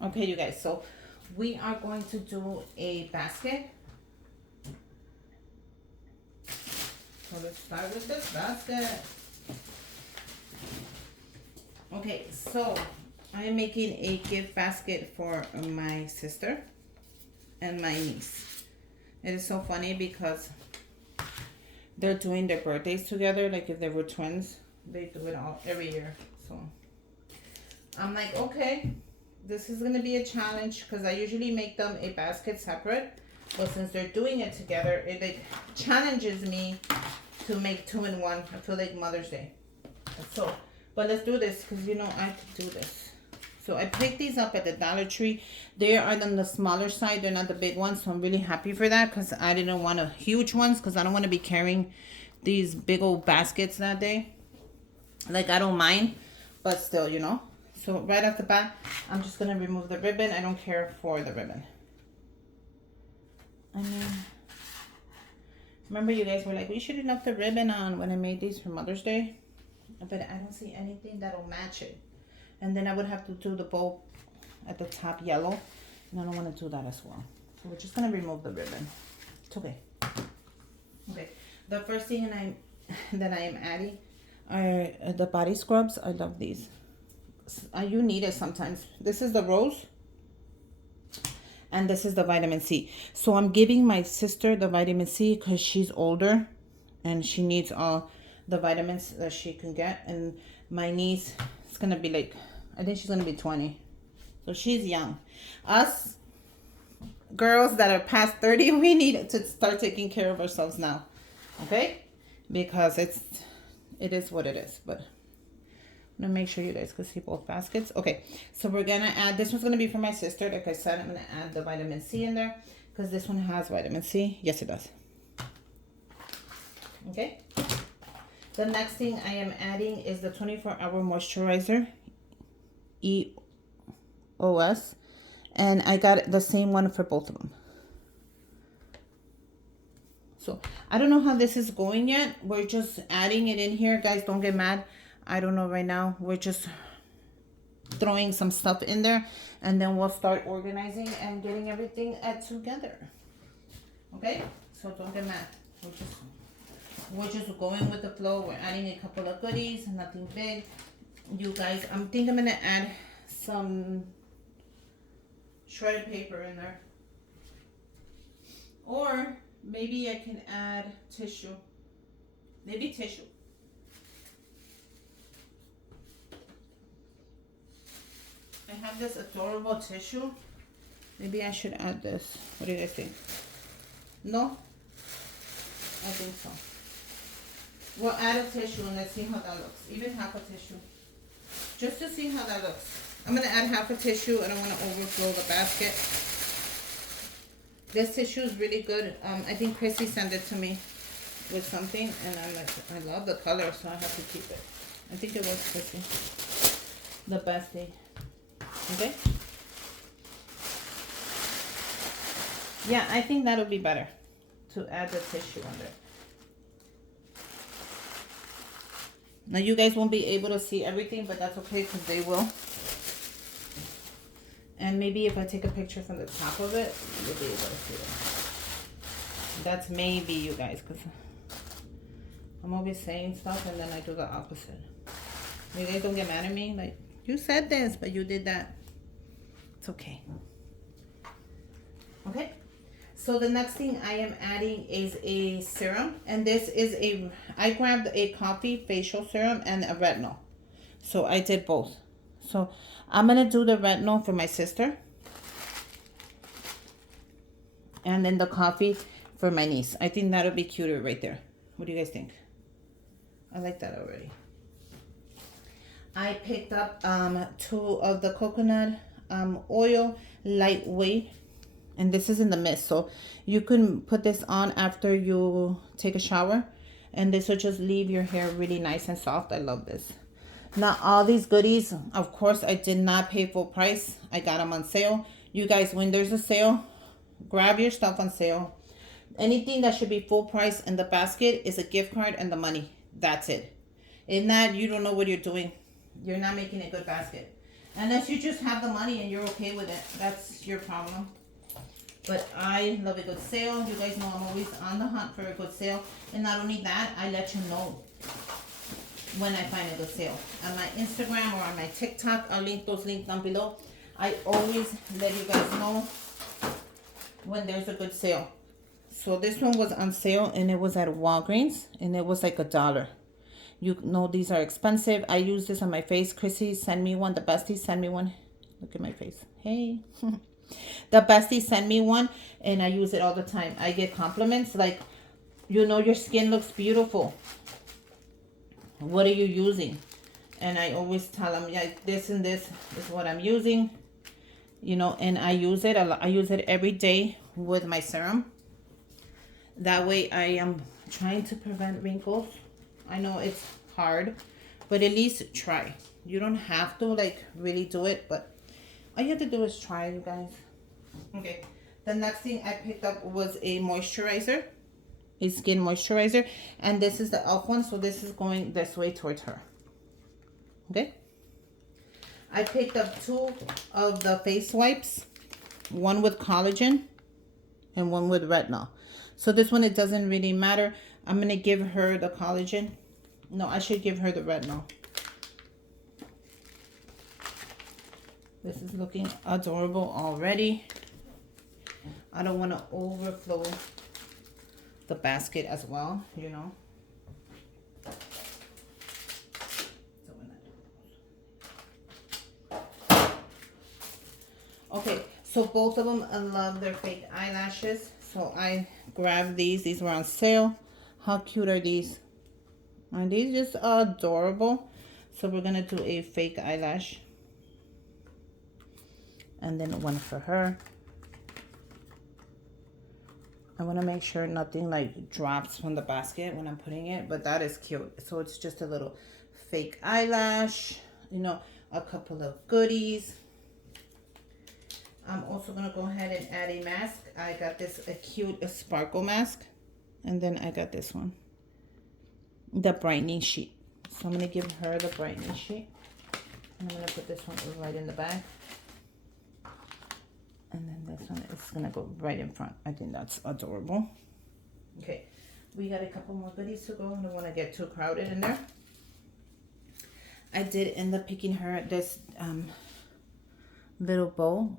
Okay, you guys, so we are going to do a basket. So let's start with this basket. Okay, so I am making a gift basket for my sister and my niece. It is so funny because they're doing their birthdays together. Like if they were twins, they do it all every year. So I'm like, okay, this is gonna be a challenge because I usually make them a basket separate, but since they're doing it together, it like challenges me to make two in one. I feel like Mother's Day. So, but let's do this because you know I can do this. So I picked these up at the Dollar Tree. They are on the smaller side. They're not the big ones. So I'm really happy for that because I didn't want a huge ones because I don't want to be carrying these big old baskets that day. Like I don't mind, but still, you know. So right off the bat, I'm just going to remove the ribbon. I don't care for the ribbon. I mean, remember you guys were like, we should have left the ribbon on when I made these for Mother's Day. But I don't see anything that'll match it. And then I would have to do the bow at the top yellow. And I don't want to do that as well. So we're just going to remove the ribbon. It's okay. Okay. The first thing that I am adding are the body scrubs. I love these. You need it sometimes. This is the rose. And this is the vitamin C. So I'm giving my sister the vitamin C because she's older. And she needs all the vitamins that she can get. And my niece is going to be like, I think she's going to be 20. So she's young. Us girls that are past 30, we need to start taking care of ourselves now. Okay? Because it is what it is. But I'm going to make sure you guys can see both baskets. Okay. So we're going to add, this one's going to be for my sister. Like I said, I'm going to add the vitamin C in there. Because this one has vitamin C. Yes, it does. Okay. The next thing I am adding is the 24-hour moisturizer, EOS, and I got the same one for both of them. So I don't know how this is going yet. We're just adding it in here. Guys, don't get mad. I don't know right now. We're just throwing some stuff in there, and then we'll start organizing and getting everything together. Okay? So don't get mad. We're just going with the flow. We're adding a couple of goodies, nothing big. You guys, I think I'm going to add some shredded paper in there. Or maybe I can add tissue. Maybe tissue. I have this adorable tissue. Maybe I should add this. What do you guys think? No? I think so. We'll add a tissue and let's see how that looks. Even half a tissue. Just to see how that looks. I'm going to add half a tissue. I don't want to overflow the basket. This tissue is really good. I think Chrissy sent it to me with something. And I'm like, I love the color, so I have to keep it. I think it was Chrissy. The best thing. Okay? Yeah, I think that'll be better. To add the tissue on there. Now you guys won't be able to see everything, but that's okay because they will. And maybe if I take a picture from the top of it, you'll be able to see it. That's maybe, you guys, because I'm always saying stuff and then I do the opposite. You guys don't get mad at me. Like, you said this, but you did that. It's okay. Okay? So the next thing I am adding is a serum. And this is I grabbed a coffee facial serum and a retinol. So I did both. So I'm going to do the retinol for my sister. And then the coffee for my niece. I think that'll be cuter right there. What do you guys think? I like that already. I picked up 2 of the coconut oil, lightweight. And this is in the mist, so you can put this on after you take a shower. And this will just leave your hair really nice and soft. I love this. Now, all these goodies, of course, I did not pay full price. I got them on sale. You guys, when there's a sale, grab your stuff on sale. Anything that should be full price in the basket is a gift card and the money. That's it. If not, you don't know what you're doing. You're not making a good basket. Unless you just have the money and you're okay with it. That's your problem. But I love a good sale. You guys know I'm always on the hunt for a good sale. And not only that, I let you know when I find a good sale. On my Instagram or on my TikTok, I'll link those links down below. I always let you guys know when there's a good sale. So this one was on sale and it was at Walgreens and it was like $1. You know these are expensive. I use this on my face. Chrissy, send me one. The bestie, send me one. Look at my face. Hey. The bestie send me one and I use it all the time. I get compliments like, you know, your skin looks beautiful. What are you using? And I always tell them, yeah, this and this is what I'm using. You know, and I use it a lot. I use it every day with my serum. That way I am trying to prevent wrinkles. I know it's hard, but at least try. You don't have to like really do it, but all you have to do is try, you guys. Okay. The next thing I picked up was a moisturizer, a skin moisturizer, and this is the e.l.f. one, so this is going this way towards her. Okay. I picked up 2 of the face wipes, one with collagen and one with retinol. So this one, it doesn't really matter. I'm going to give her the collagen. No, I should give her the retinol. This is looking adorable already. I don't want to overflow the basket as well, you know. Okay, so both of them, I love their fake eyelashes. So I grabbed these. These were on sale. How cute are these? Aren't these just adorable? So we're going to do a fake eyelash. And then one for her. I want to make sure nothing like drops from the basket when I'm putting it. But that is cute. So it's just a little fake eyelash. You know, a couple of goodies. I'm also going to go ahead and add a mask. I got this a cute sparkle mask. And then I got this one. The brightening sheet. So I'm going to give her the brightening sheet. I'm going to put this one right in the back. And then this one is going to go right in front. I think that's adorable. Okay. We got a couple more goodies to go. I don't want to get too crowded in there. I did end up picking her this little bow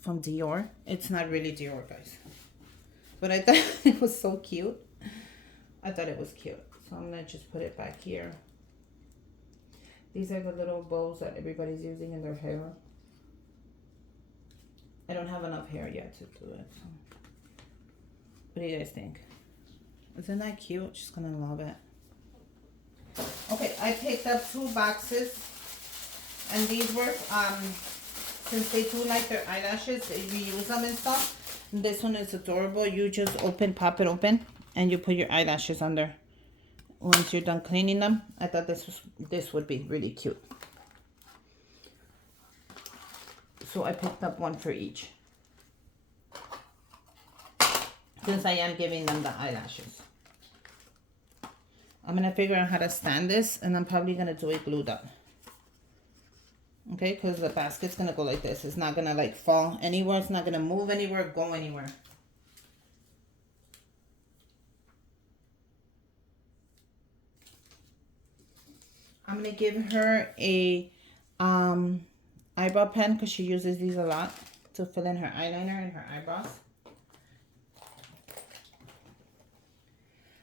from Dior. It's not really Dior, guys. But I thought it was so cute. I thought it was cute. So I'm going to just put it back here. These are the little bows that everybody's using in their hair. I don't have enough hair yet to do it. So. What do you guys think? Isn't that cute? She's going to love it. Okay, I picked up 2 boxes. And these were, since they do like their eyelashes, you use them and stuff. This one is adorable. You just pop it open, and you put your eyelashes under. Once you're done cleaning them, I thought this would be really cute. So I picked up one for each. Since I am giving them the eyelashes. I'm going to figure out how to stand this, and I'm probably going to do a glue dot. Okay, because the basket's going to go like this. It's not going to like fall anywhere. It's not going to move anywhere, go anywhere. I'm going to give her a eyebrow pen because she uses these a lot to fill in her eyeliner and her eyebrows.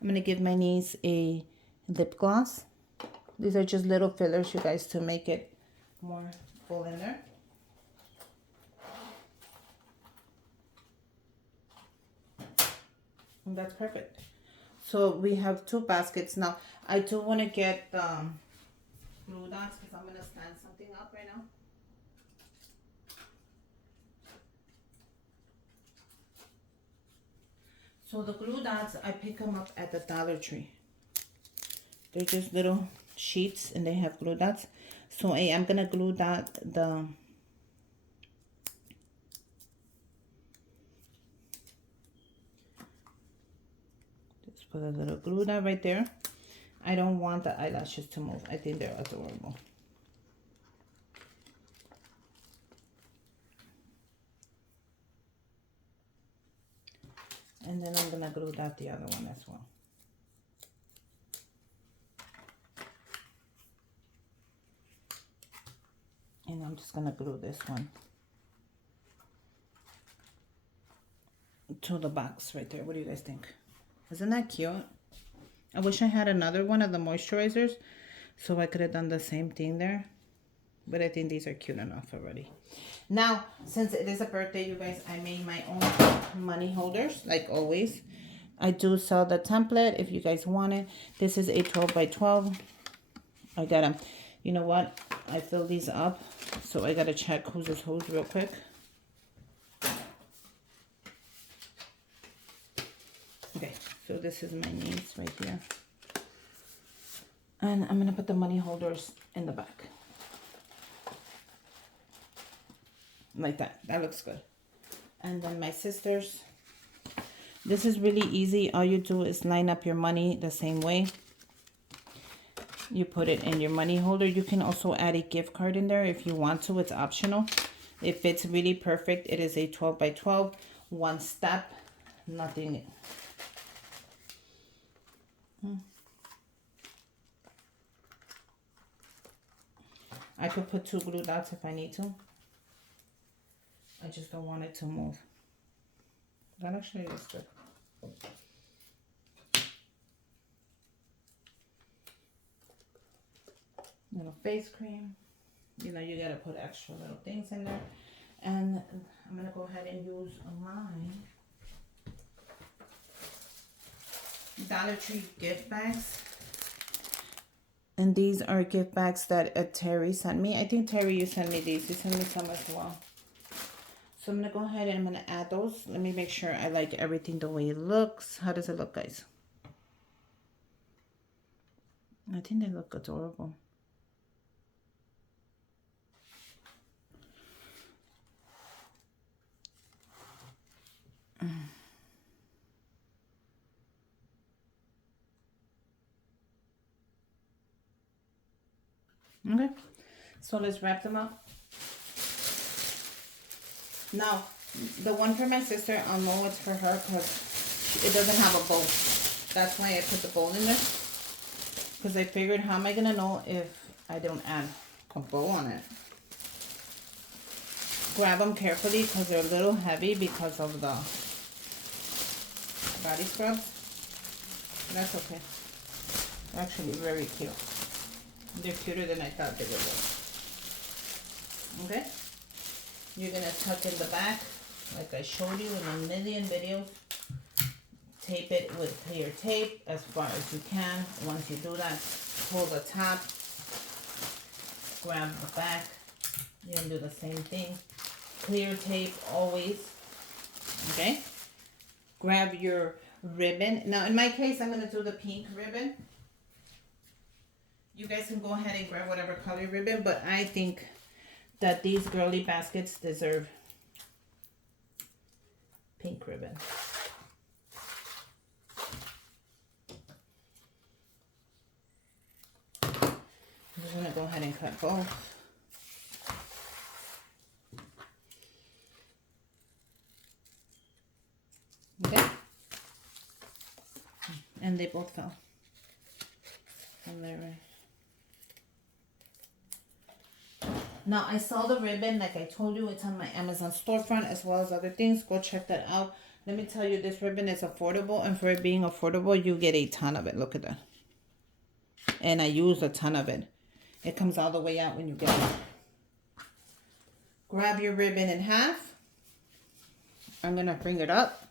I'm going to give my niece a lip gloss. These are just little fillers, you guys, to make it more full in there. And that's perfect. So we have 2 baskets now. I do want to get glue dots because I'm going to stand something up right now. So the glue dots, I pick them up at the Dollar Tree. They're just little sheets and they have glue dots. So I am going to glue dot the just put a little glue dot right there. I don't want the eyelashes to move. I think they're adorable. And then I'm gonna glue that the other one as well. And I'm just gonna glue this one to the box right there. What do you guys think? Isn't that cute? I wish I had another one of the moisturizers so I could have done the same thing there. But I think these are cute enough already. Now, since it is a birthday, you guys, I made my own money holders, like always. I do sell the template if you guys want it. This is a 12 by 12. I got them. You know what? I filled these up, so I got to check who's is who's real quick. Okay, so this is my niece right here. And I'm going to put the money holders in the back. Like that. That looks good. And then my sisters. This is really easy. All you do is line up your money the same way. You put it in your money holder. You can also add a gift card in there if you want to. It's optional. It fits really perfect. It is a 12 by 12. One step. Nothing. I could put 2 glue dots if I need to. I just don't want it to move. That actually is good. Little face cream. You know, you gotta put extra little things in there. And I'm gonna go ahead and use my Dollar Tree gift bags. And these are gift bags that Terry sent me. I think Terry, you sent me these. You sent me some as well. So I'm going to go ahead and I'm going to add those. Let me make sure I like everything the way it looks. How does it look, guys? I think they look adorable. Okay, so let's wrap them up. Now, the one for my sister, I'll know it's for her because it doesn't have a bow. That's why I put the bow in there. Because I figured, how am I going to know if I don't add a bow on it? Grab them carefully because they're a little heavy because of the body scrubs. That's okay. They're actually very cute. They're cuter than I thought they would be. Okay? You're going to tuck in the back, like I showed you in a million videos. Tape it with clear tape as far as you can. Once you do that, pull the top, grab the back. You're going to do the same thing. Clear tape always. Okay? Grab your ribbon. Now, in my case, I'm going to do the pink ribbon. You guys can go ahead and grab whatever color ribbon, but I think that these girly baskets deserve pink ribbon. I'm just gonna go ahead and cut both. Okay. And they both fell. And they're right. Now, I saw the ribbon, like I told you, it's on my Amazon storefront as well as other things. Go check that out. Let me tell you, this ribbon is affordable, and for it being affordable, you get a ton of it. Look at that. And I use a ton of it. It comes all the way out when you get it. Grab your ribbon in half. I'm going to bring it up.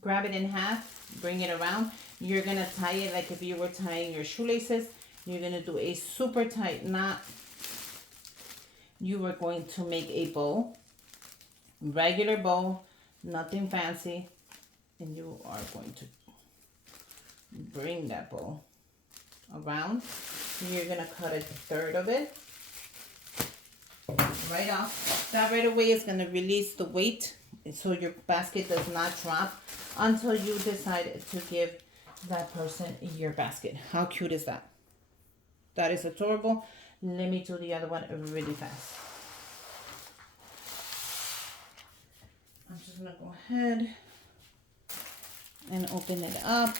Grab it in half, bring it around. You're going to tie it like if you were tying your shoelaces. You're going to do a super tight knot. You are going to make a bow, regular bow, nothing fancy. And you are going to bring that bow around. You're going to cut a third of it. right off. That right away is going to release the weight so your basket does not drop until you decide to give that person your basket. How cute is that? That is adorable. Let me do the other one really fast. I'm just going to go ahead and open it up.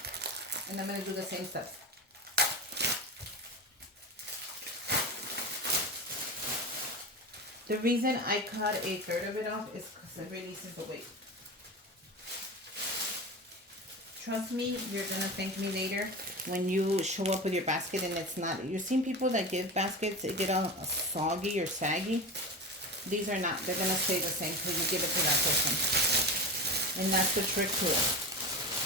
And I'm going to do the same steps. The reason I cut a third of it off is because it releases the weight. Trust me, you're going to thank me later when you show up with your basket and it's not. You've seen people that give baskets, they get all soggy or saggy. These are not. They're going to stay the same until you give it to that person. And that's the trick to it.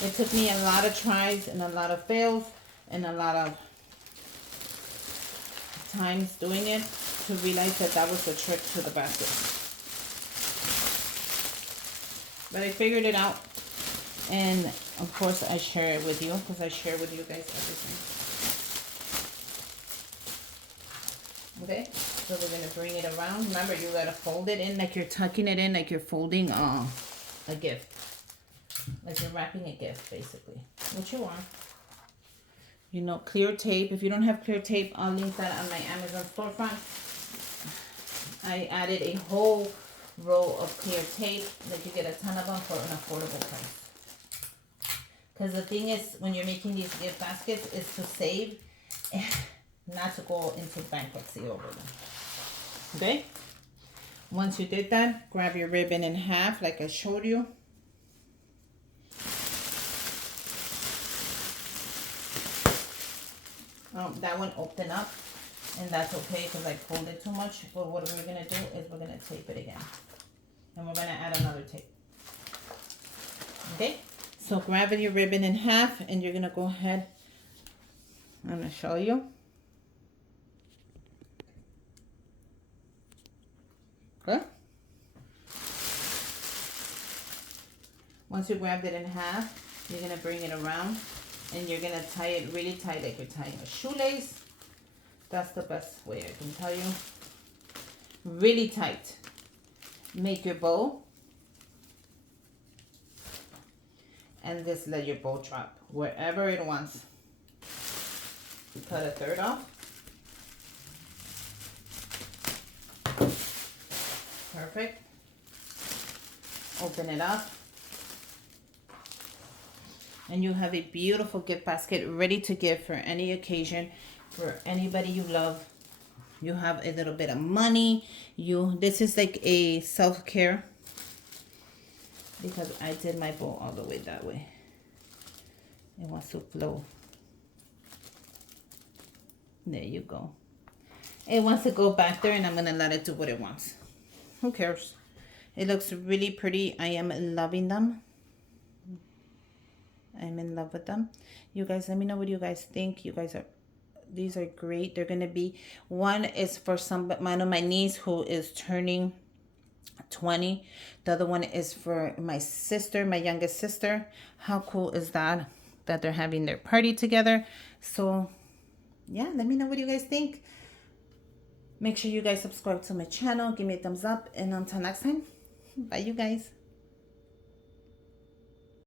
It took me a lot of tries and a lot of fails and a lot of times doing it to realize that that was the trick to the basket. But I figured it out, and of course I share it with you because I share with you guys everything. Okay, so we're gonna bring it around. Remember, you gotta fold it in like you're tucking it in, like you're folding a gift, like you're wrapping a gift, basically, which you are. You know, clear tape. If you don't have clear tape, I'll link that on my Amazon storefront. I added a whole roll of clear tape. Like, you get a ton of them for an affordable price. Because the thing is, when you're making these gift baskets, is to save, not to go into bankruptcy over them. Okay? Once you did that, grab your ribbon in half, like I showed you. That one opened up, and that's okay because I pulled it too much. But what we're going to do is we're going to tape it again. And we're going to add another tape. Okay? So grab your ribbon in half, and you're going to go ahead. I'm going to show you. Okay? Once you grabbed it in half, you're going to bring it around. And you're going to tie it really tight like you're tying a shoelace. That's the best way I can tell you. Really tight. Make your bow. And just let your bow drop wherever it wants. You cut a third off. Perfect. Open it up. And you have a beautiful gift basket ready to give for any occasion, for anybody you love. You have a little bit of money. This is like a self-care, because I did my bow all the way that way. It wants to flow. There you go. It wants to go back there, and I'm going to let it do what it wants. Who cares? It looks really pretty. I am loving them. I'm in love with them. You guys, let me know what you guys think. These are great. They're going to be, one is for one of my niece who is turning 20. The other one is for my sister, my youngest sister. How cool is that they're having their party together? So yeah, let me know what you guys think. Make sure you guys subscribe to my channel. Give me a thumbs up. And until next time, bye you guys.